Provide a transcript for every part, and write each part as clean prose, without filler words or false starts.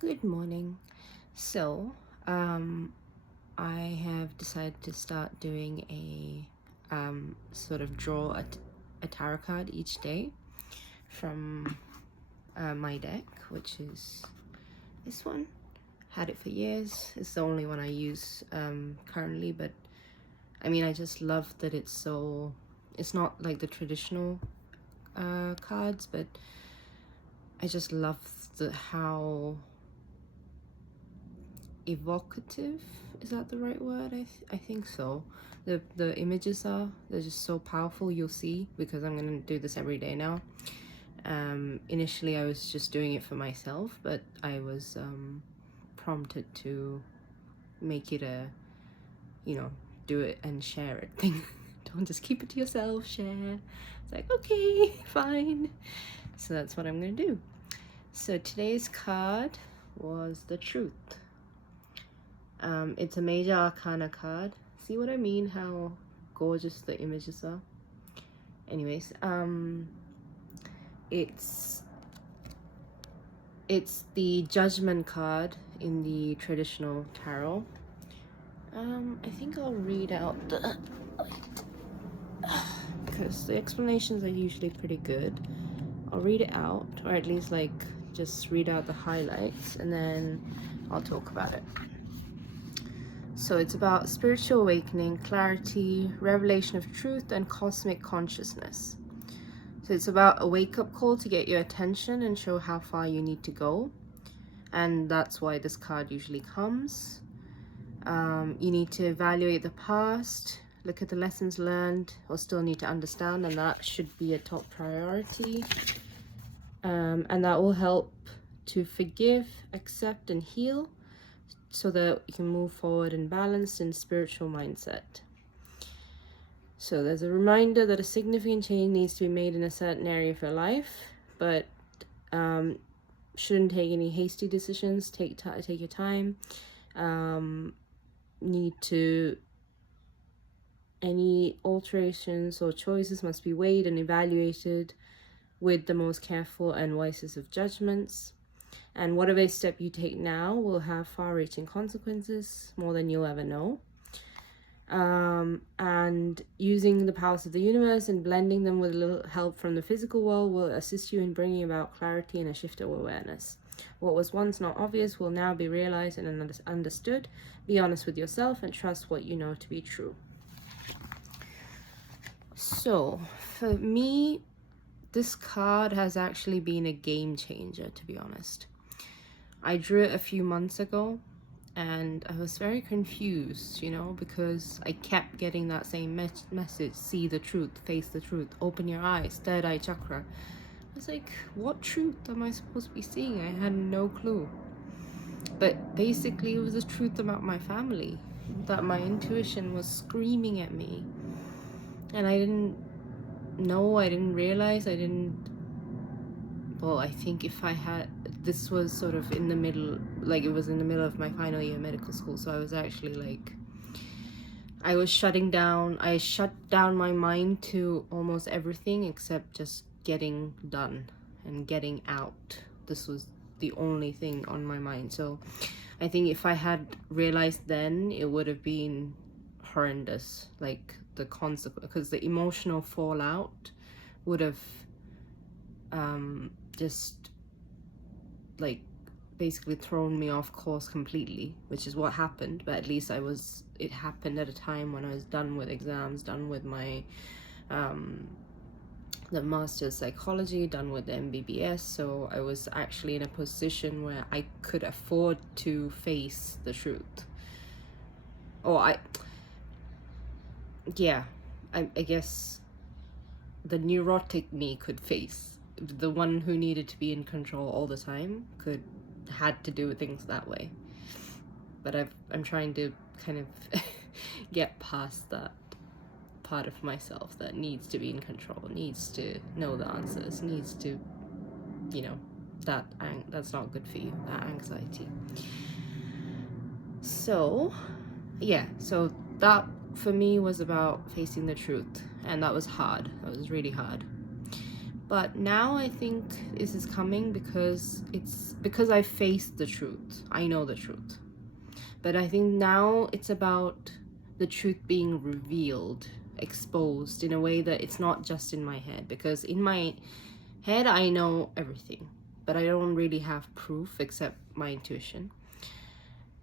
Good morning. So, I have decided to start doing sort of draw a tarot card each day from my deck, which is this one. Had it for years. It's the only one I use currently, but I mean, I just love that it's not like the traditional cards, but I just love how evocative, is that the right word? I think so. The images they're just so powerful. You'll see, because I'm gonna do this every day now. Initially I was just doing it for myself, but I was prompted to make it a do it and share it thing. Don't just keep it to yourself, share. It's like, okay, fine. So that's what I'm gonna do. So today's card was the Truth. It's a major arcana card. See what I mean? How gorgeous the images are. Anyways, it's the Judgment card in the traditional tarot. I think I'll read out the because the explanations are usually pretty good. I'll read it out, or at least like just read out the highlights, and then I'll talk about it. So it's about spiritual awakening, clarity, revelation of truth, and cosmic consciousness. So it's about a wake-up call to get your attention and show how far you need to go. And that's why this card usually comes. You need to evaluate the past, look at the lessons learned or still need to understand, and that should be a top priority. And that will help to forgive, accept, and heal, so that you can move forward in balanced and spiritual mindset. So there's a reminder that a significant change needs to be made in a certain area of your life, but shouldn't take any hasty decisions. Take your time. Any alterations or choices must be weighed and evaluated with the most careful and wisest of judgments. And whatever step you take now will have far-reaching consequences, more than you'll ever know. And using the powers of the universe and blending them with a little help from the physical world will assist you in bringing about clarity and a shift of awareness. What was once not obvious will now be realized and understood. Be honest with yourself and trust what you know to be true. So, for me, this card has actually been a game changer, to be honest. I drew it a few months ago and I was very confused, because I kept getting that same message: see the truth, face the truth, open your eyes, third eye chakra. I was like, what truth am I supposed to be seeing? I had no clue. But basically it was the truth about my family, that my intuition was screaming at me, and I didn't realize. I think if I had, this was sort of in the middle, like it was in the middle of my final year of medical school, so I was actually like, I shut down my mind to almost everything except just getting done and getting out. This was the only thing on my mind. So I think if I had realized then, it would have been horrendous, like the consequence, because the emotional fallout would have just like basically thrown me off course completely, which is what happened. But at least it happened at a time when I was done with exams, done with my the master's psychology, done with the MBBS, so I was actually in a position where I could afford to face the truth. I guess the neurotic me could face, the one who needed to be in control all the time had to do things that way. But I'm trying to kind of get past that part of myself that needs to be in control, needs to know the answers, needs to, that's not good for you, that anxiety. So that for me was about facing the truth, and that was hard. That was really hard. But now I think this is coming because I faced the truth. I know the truth. But I think now it's about the truth being revealed, exposed in a way that it's not just in my head. Because in my head, I know everything, but I don't really have proof except my intuition.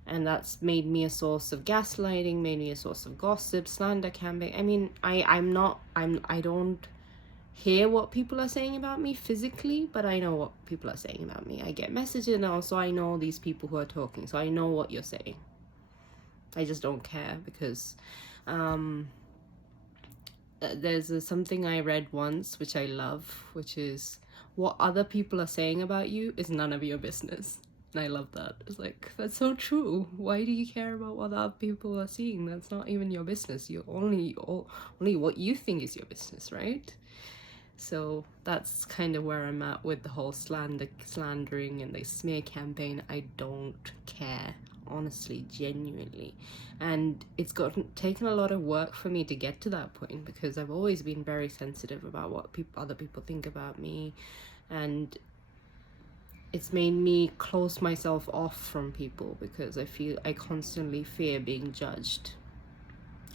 And that's made me a source of gaslighting, made me a source of gossip, slander campaign. I mean, I don't hear what people are saying about me physically, but I know what people are saying about me. I get messages, and also I know these people who are talking, so I know what you're saying. I just don't care because there's something I read once which I love, which is, what other people are saying about you is none of your business. And I love that. It's like, that's so true. Why do you care about what other people are seeing? That's not even your business. You're only what you think is your business, right? So that's kind of where I'm at with the whole slandering and the smear campaign. I don't care, honestly, genuinely. And it's taken a lot of work for me to get to that point, because I've always been very sensitive about what other people think about me, and it's made me close myself off from people because I constantly fear being judged.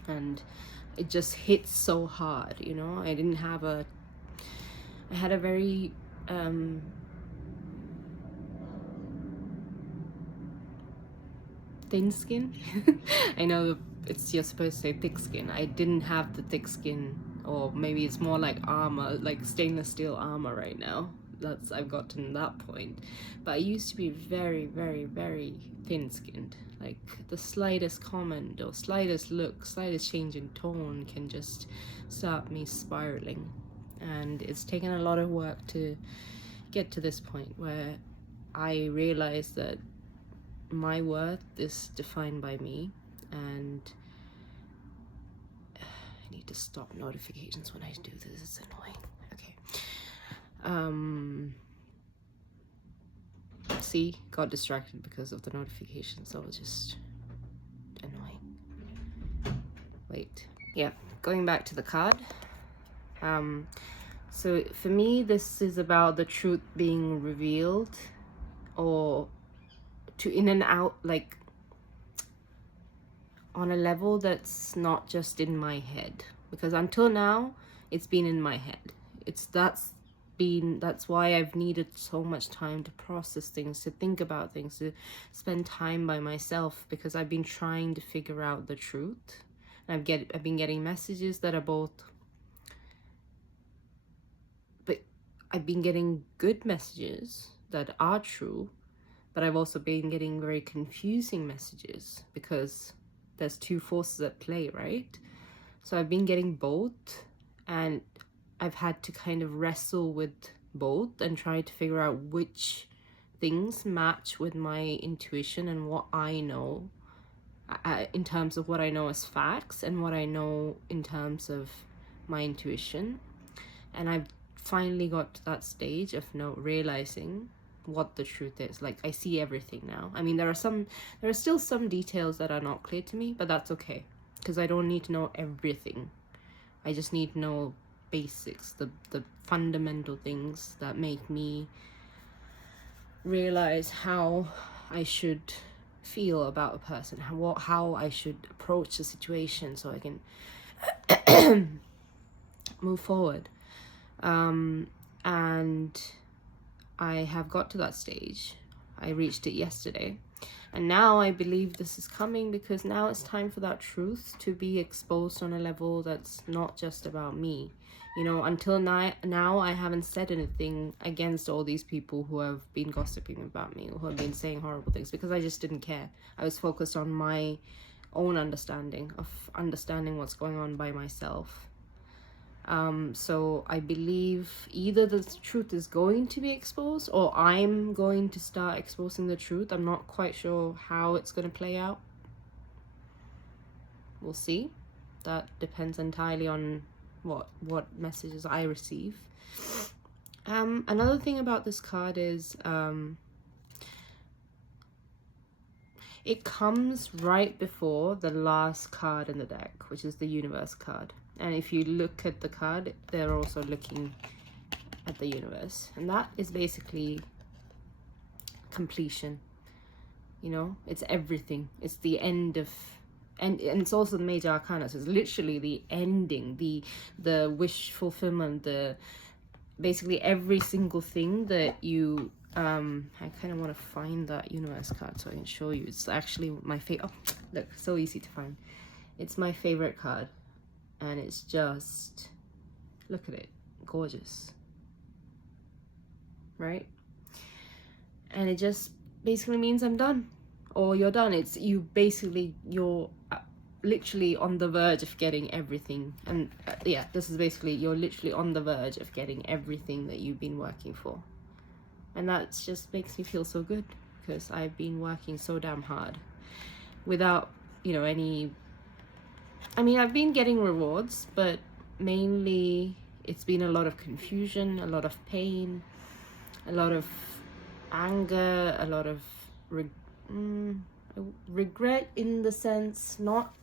And it just hits so hard, you know. I had a very thin skin. I know you're supposed to say thick skin. I didn't have the thick skin, or maybe it's more like armor, like stainless steel armor right now. I've gotten that point. But I used to be very, very, very thin skinned. Like the slightest comment or slightest look, slightest change in tone can just start me spiraling. And it's taken a lot of work to get to this point where I realize that my worth is defined by me, and I need to stop notifications when I do this. It's annoying. Okay. See, got distracted because of the notifications, so it's just annoying. Wait. Yeah, going back to the card. So for me, this is about the truth being revealed, or to in and out, like on a level that's not just in my head, because until now it's been in my head. That's why I've needed so much time to process things, to think about things, to spend time by myself, because I've been trying to figure out the truth. I've been getting messages that are both, but I've been getting good messages that are true, but I've also been getting very confusing messages because there's two forces at play, right? So I've been getting both, and I've had to kind of wrestle with both and try to figure out which things match with my intuition and what I know in terms of what I know as facts and what I know in terms of my intuition. And I've finally got to that stage of realizing what the truth is. Like, I see everything now. I mean, there are still some details that are not clear to me, but that's okay, because I don't need to know everything. I just need to know basics, the fundamental things that make me realize how I should feel about a person, how I should approach the situation, so I can move forward. And I have got to that stage. I reached it yesterday, and now I believe this is coming, because now it's time for that truth to be exposed on a level that's not just about me. You know, until now I haven't said anything against all these people who have been gossiping about me, who have been saying horrible things, because I just didn't care. I was focused on my own understanding what's going on by myself. So I believe either the truth is going to be exposed, or I'm going to start exposing the truth. I'm not quite sure how it's going to play out. We'll see. That depends entirely on what messages I receive. Another thing about this card is it comes right before the last card in the deck, which is the Universe card. And if you look at the card, they're also looking at the universe, and that is basically completion. You know, it's everything. It's the end of, and it's also the major arcana, so it's literally the ending, the wish fulfillment, the basically every single thing that you I kind of want to find that universe card so I can show you. It's actually my favorite. Oh, look, so easy to find. It's my favorite card, and it's just, look at it, gorgeous, right? And it just basically means I'm done, or you're done. It's you basically, you're literally on the verge of getting everything, and yeah, this is basically, you're literally on the verge of getting everything that you've been working for. And that just makes me feel so good, because I've been working so damn hard without, you know, any, I mean, I've been getting rewards, but mainly it's been a lot of confusion, a lot of pain, a lot of anger, a lot of regret, in the sense, not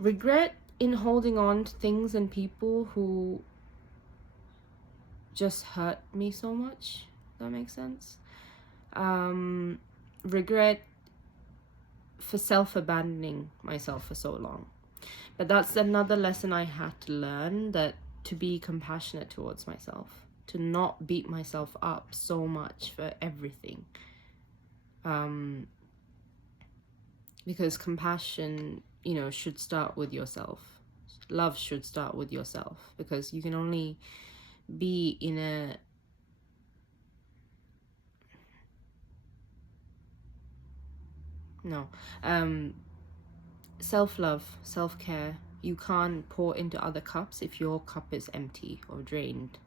regret in holding on to things and people who just hurt me so much. That makes sense. Regret for self-abandoning myself for so long. But that's another lesson I had to learn, that to be compassionate towards myself, to not beat myself up so much for everything. Because compassion, you know, should start with yourself. Love should start with yourself, because you can only be in a self-love, self-care. You can't pour into other cups if your cup is empty or drained.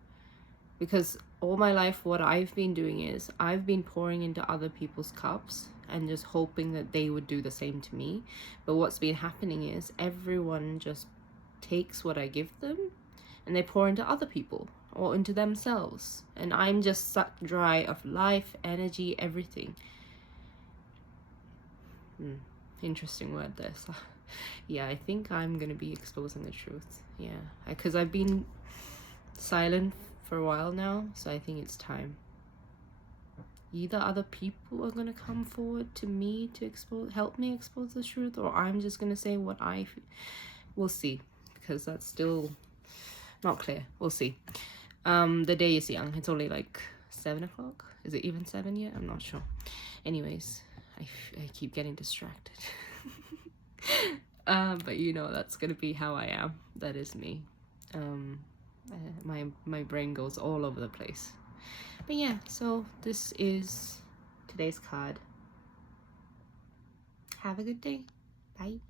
Because all my life, what I've been doing is I've been pouring into other people's cups and just hoping that they would do the same to me. But what's been happening is everyone just takes what I give them and they pour into other people or into themselves, and I'm just sucked dry of life, energy, everything. Interesting word, this. Yeah, I think I'm gonna be exposing the truth. Yeah, because I've been silent for a while now, so I think it's time. Either other people are gonna come forward to me to help me expose the truth, or I'm just gonna say what we'll see, because that's still not clear. We'll see. The day is young. It's only like 7 o'clock. Is it even 7 yet? I'm not sure. Anyways, I keep getting distracted. But you know, that's gonna be how I am. That is me. My brain goes all over the place. But yeah, so this is today's card. Have a good day. Bye.